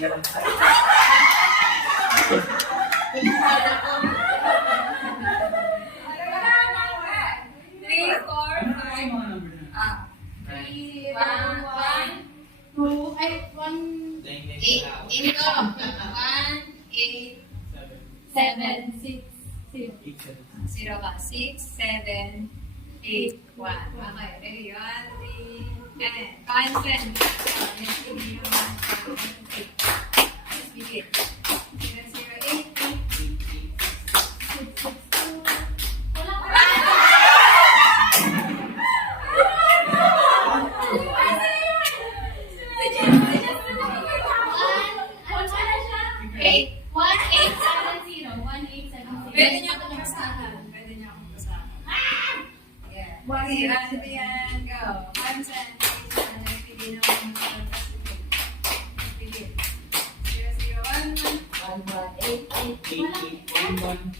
Zero ba? 6, 7, 8, 1. Okay, ready? 1, 3, and constant. Let's begin. 0, 0, 8, 6, 6, 2. Pwede niyo akong basahan. Pwede niyo akong basahan. Yeah. Run yan. Go. 1, 10, 8, 7, 8, 9,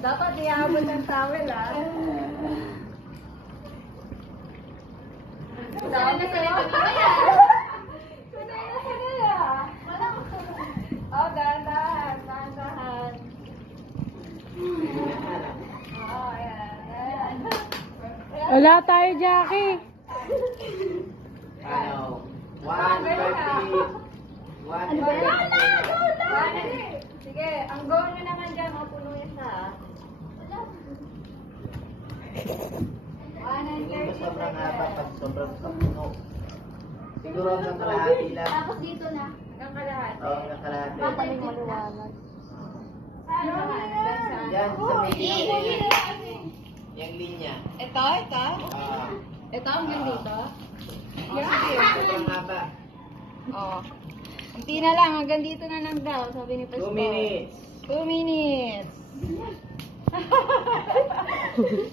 Dapat iabot ng towel, ah. Dami sa ito. Oh, dahan-dahan. Dahan-dahan. Oh, ayan. Wala tayo, Jackie. Ano? 130. 130. Sige, ang goal nyo naman dyan, mapuno yun sa. Hindi mo sobrang haba pag sobrang kapuno. Siguro hanggang kalahati lang. Tapos dito na. Hanggang kalahati. Oo, hanggang kalahati. Papaling maliwanag. Yan, sa may yung linya. Ito? Ito hanggang dito? Sobrang haba. Oh. Hindi na lang, hanggang dito na lang daw, sabi ni Pastor. 2 minutes. 2 minutes.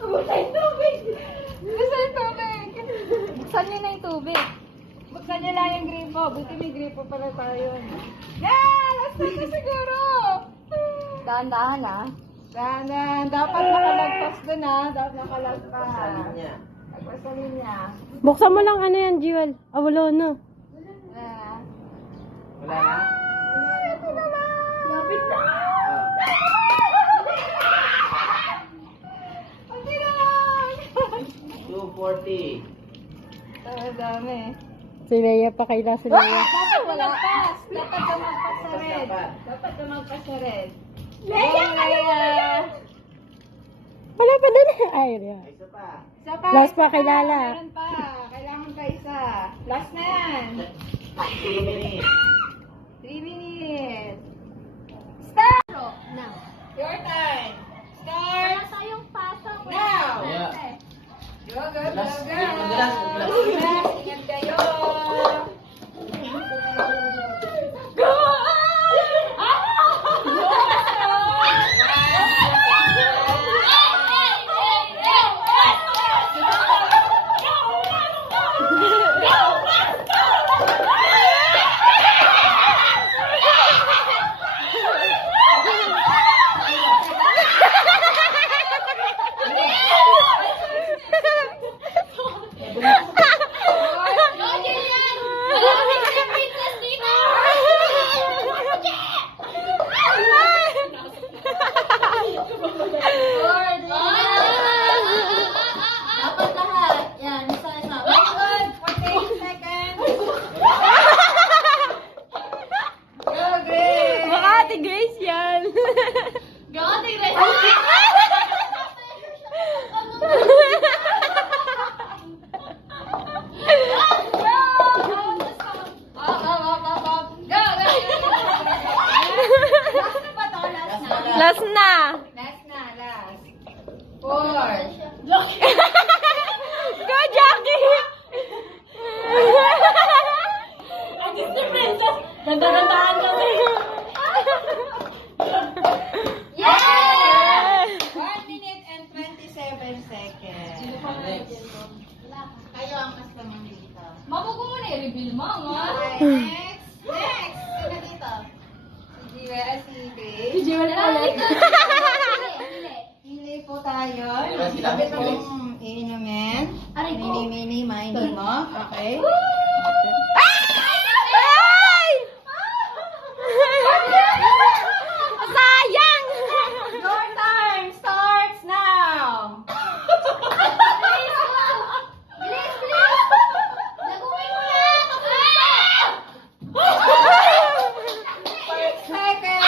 Buksan yung tubig! Buksan yung tubig! Buksan nyo na yung tubig. Buksan nyo lang yung gripo. Buti may gripo pala tayo. Yeah! Last time na siguro! Dahan-dahan, ah. Dahan-dahan. Dapat nakalagpas dun, ah. Dapat nakalagpas. Sa linya. Lagpas sa linya. Buksan mo lang ano yan, Jewel. Ah, wala na. Wala na? Ito na lang! Lapit na! Pati na lang! 240. Dami. Si Leia pa kaila si Leia. Dapat lumagpas! Dapat lumagpas sa red. Dapat lumagpas sa red. Leia! Wala pa din. Ay, yeah. Isa pa. Isa pa! Last pa kay Lala. Meron pa. Kailangan pa isa. Last na yan. 3 minutes. 3 minutes. Start! Now. Your time. Start! Wala tayong pasok. Now! Yeah. Go, go, go, Last, go! last. Ingat kayo! Go! Last na, last. 4. Go, Jackie! Ganda-gandaan kami. Yes! 1 minute and 27 seconds. Kayo ang mas naman dito. Mama ko muna i-reveal, mama. Okay, next. Next. Sino dito? Si Jiwa, si Dave. Jiwala ulit. Pili po tayo. Sinabi ko. Iinumin. Mini, mini mo. Okay. Ay! Sayang! Your time starts now. Bilis, bilis! Laguin mo na! 5 seconds.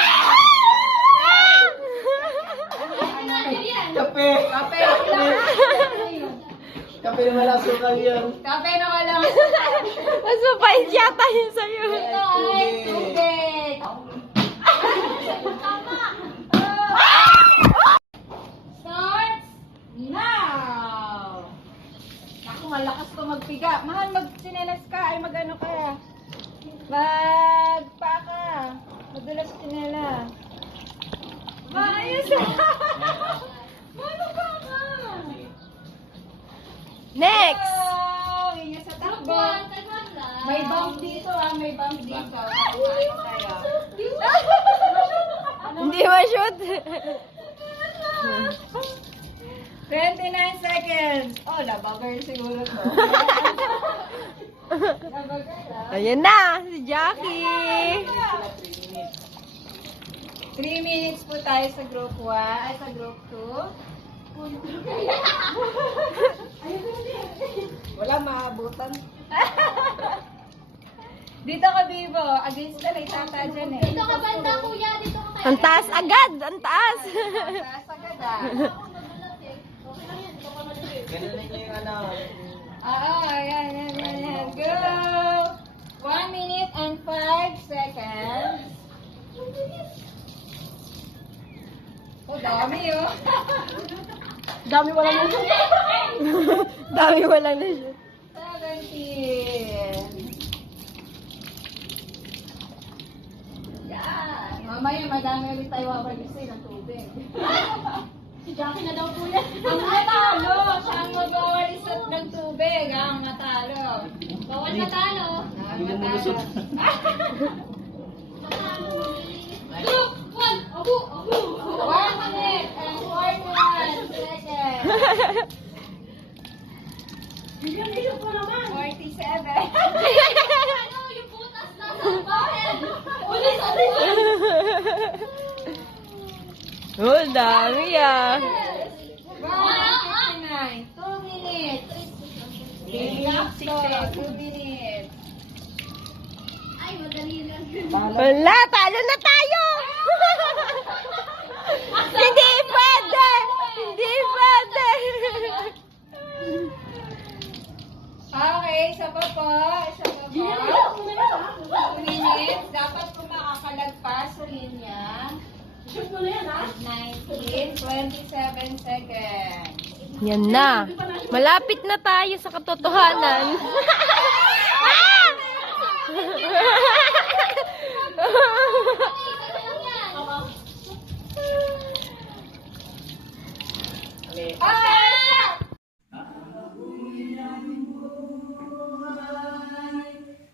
Kape! Kape. Kape na wala sukal yan. Kape na walang. Mas mapait yata yun sa'yo. Ito ay tubig. Starts now. Ako, malakas to magpiga. Mahal, magsinelas ka. Ay, mag-ano ka. Magpa ka. Madulas sinela. Maayos ka. Ano ka ka? Next! Oh, ingat sa takbo. May bump dito may bump dito. Ano tayo? Hindi ma-shoot. 29 seconds. Oh, labagar siguro to. Labagar ah. Ayan na, si Jackie. 3 minutes po tayo sa group 1, ay sa group 2. Wala maabutan. Dito ka, Bibo. Against ka na itata dyan eh. Dito ka banda, kuya. Dito ka kaya. Ang taas agad, ang taas. Taas agad ah. Ganun na yung ano. Oo, ayan. Go! 1 minute and 5 seconds. Oh, dami oh. Dami walang na-shoot. Dami walang na-shoot. 17. Yan. Mamaya madami ulit tayo wawalisin ng tubig. Si Jackie na daw, kuya. Ang matalo, siya ang magwawalis ng tubig. Ang matalo. Bawal matalo. Ang matalo. Look! One! Abu! Abu! 1 minute and 41 seconds. Bigyan ko naman. 47. Ano, yung butas na sa bahen. Ulit, ulit. Oh, dami ah. 1:59. 2 minutes. Sakto, 2 minutes. Ay, madali lang. Wala, talo na tayo. Hindi pwede. Hindi pwede. Okay, isa pa po. 2 minutes. Dapat po makakalagpas sa linya. Shoot mo na yan, ha? 19, 27 seconds. Yan na. Malapit na tayo sa katotohanan. Ah!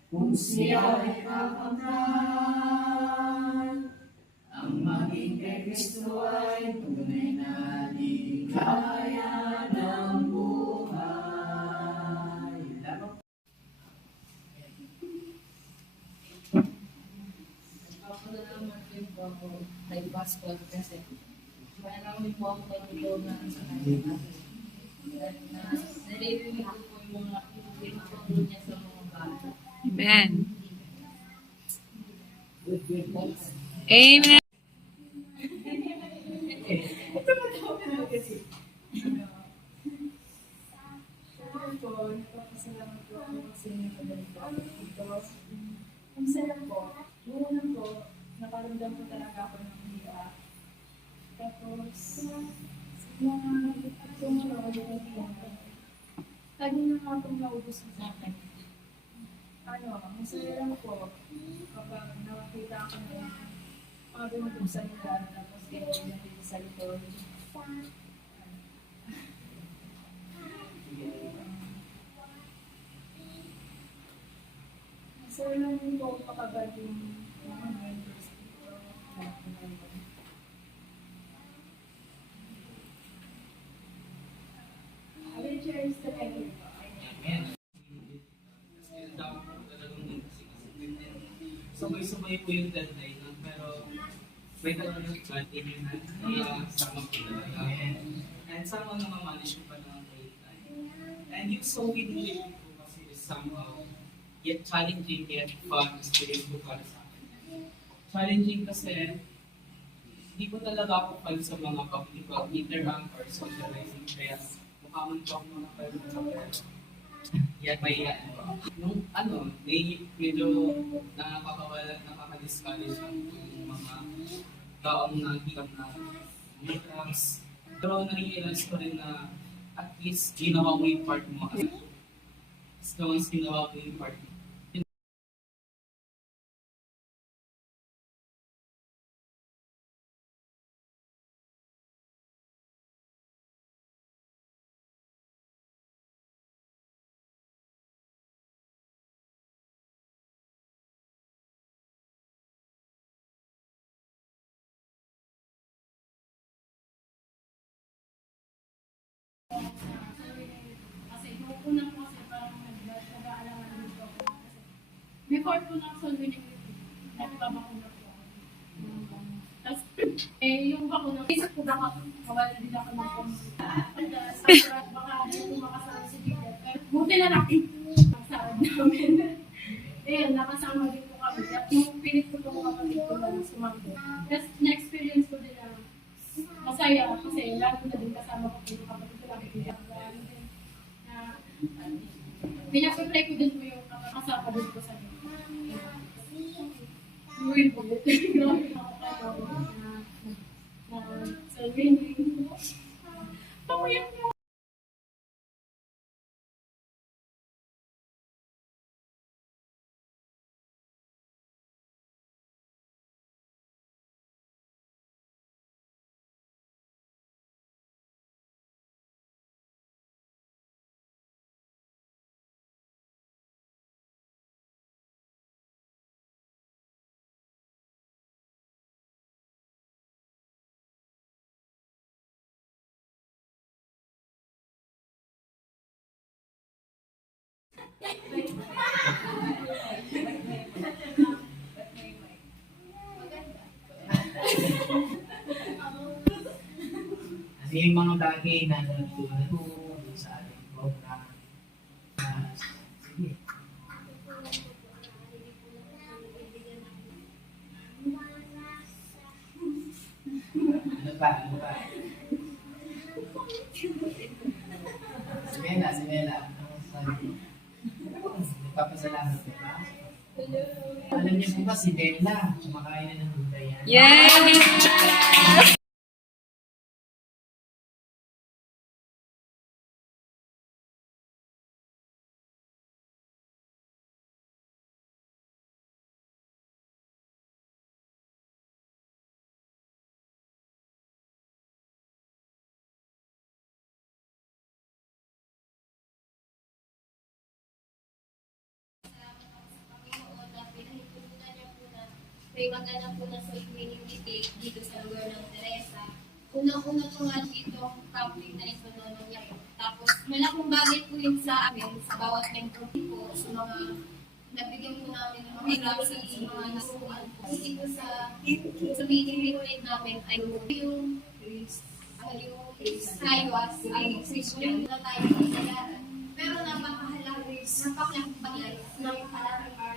Kung siya'y kapatid, ang maging kay Kristo ay tunay na ligaya ng buhay. Nagpapalaman din po ako kay Pastor kasi kaya namin po ako nagtuturo na sa kanya. Naririnig ko po yung mga pinuturo niya sa mga bata. Amen. Amen. Ang saya po, una po, nakaramdam ko talaga ako ng hiya. Tapos, Lagi na nga itong naubos sa akin. Masaya lang po kapag nakakita ko na mga ganitong salita tapos gano'n dito sa likod. Masaya lang po kapag yung mga members dito. I will cherish the memory. Sabay-sabay po yung deadline, no? Pero may talagang plan in your hand na sama po talaga. And somehow namamanage ko pa ng time. And yung so winning po kasi is somehow yet challenging yet fun experience po para sa akin. Challenging kasi hindi ko talaga ako fan sa mga interact or socializing kaya mukha man po ako mga pero yan, may nung medyo nakaka-discourage yung mga taong nakikita na meetups. Pero nare-realize ko rin na at least ginawa mo yung part mo. As long as ginawa mo yung part mo. Kasi yung unang po kasi parang nag-aalaman dito ako. Before po ng solving, nagpabakuna po ako. Tapos, yung bakuna, isip ko baka mawala din ako ng pumunta. Baka hindi ko makasama si Bigla. Pero buti na natin ang sahod namin. Ayun, nakasama din po kami. Yung pilit ko po kapatid ko na sumampo. Tapos, na-experience ko din na masaya kasi lalo na din kasama ko yung kapatid ko lagi din ako. Pinapapray ko din po yung kasama din ko sa inyo. Will po. Sa winning. Pamuyak ko. Ano yung mga bagay na natutunan ko sa ating program? Sige. Ano pa? Si Mela. Ano sabi mo? Nagpapasalamat ka ba? Alam niyo po ba si Bella, kumakain na ng gulay yan? Yay! May maganda po na sa community dito sa lugar ng Teresa. Unang-una po nga dito, conflict na ito na nangyari. Tapos, malaking bagay po yun sa amin, sa bawat member po, sa mga nabigyan po namin ng mga graphic, sa mga nasuhan po. Dito sa meeting retreat namin ay yung kaiwas ay Christian na tayo pagkagaran. Pero napakalaking bagay ng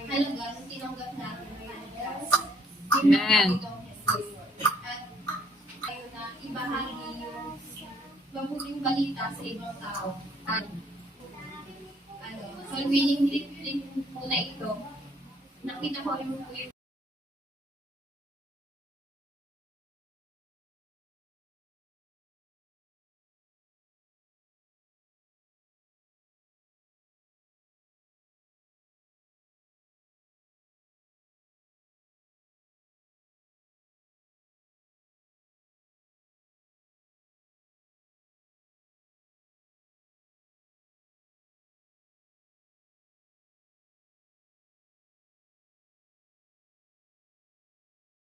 halaga na tinanggap natin. Amen. At ayun na ibahagi yung mabuting balita sa ibang tao. At sa winning retreat po na ito, nakita ko rin po yung